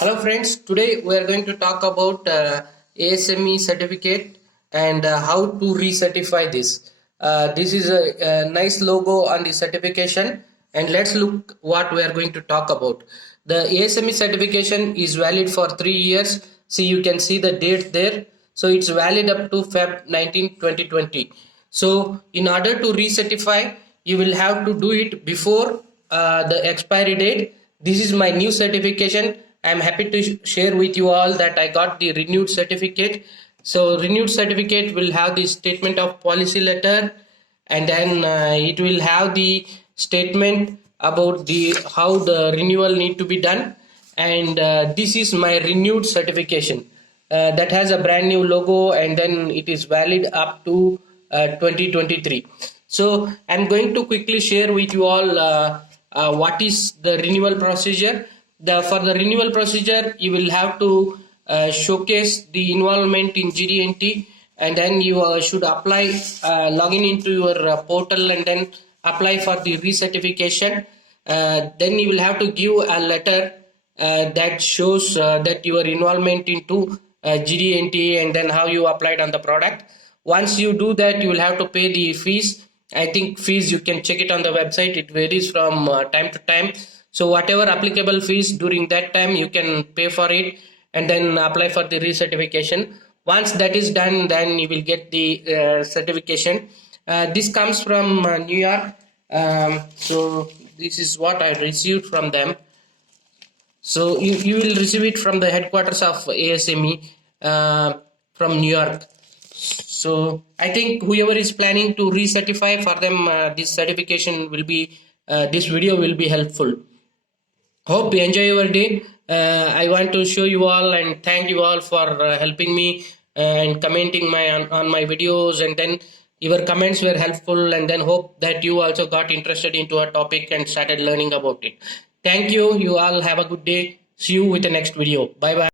Hello friends, today we are going to talk about ASME certificate and how to recertify this. This is a nice logo on the certification, and let's look what we are going to talk about. The ASME certification is valid for 3 years. See, you can see the date there. So it's valid up to Feb 19, 2020. So in order to recertify, you will have to do it before the expiry date. This is my new certification. I'm happy to share with you all that I got the renewed certificate. So renewed certificate will have the statement of policy letter, and then it will have the statement about the how the renewal need to be done. And this is my renewed certification that has a brand new logo, and then it is valid up to 2023. So I'm going to quickly share with you all what is the renewal procedure. For the renewal procedure, you will have to showcase the involvement in Gd&T, and then you should apply, log into your portal, and then apply for the recertification. Then you will have to give a letter that shows that your involvement into Gd&T, and then how you applied on the product. Once you do that, you will have to pay the fees. I think fees, you can check it on the website. It varies from time to time. So whatever applicable fees during that time, you can pay for it and then apply for the recertification. Once that is done, then you will get the certification. This comes from New York. So this is what I received from them. So you will receive it from the headquarters of ASME from New York. So I think whoever is planning to recertify, for them this certification will be, this video will be helpful. Hope you enjoy your day. I want to show you all and thank you all for helping me and commenting on my videos, and then your comments were helpful, and then hope that you also got interested into a topic and started learning about it. Thank you. You all have a good day. See you with the next video. Bye bye.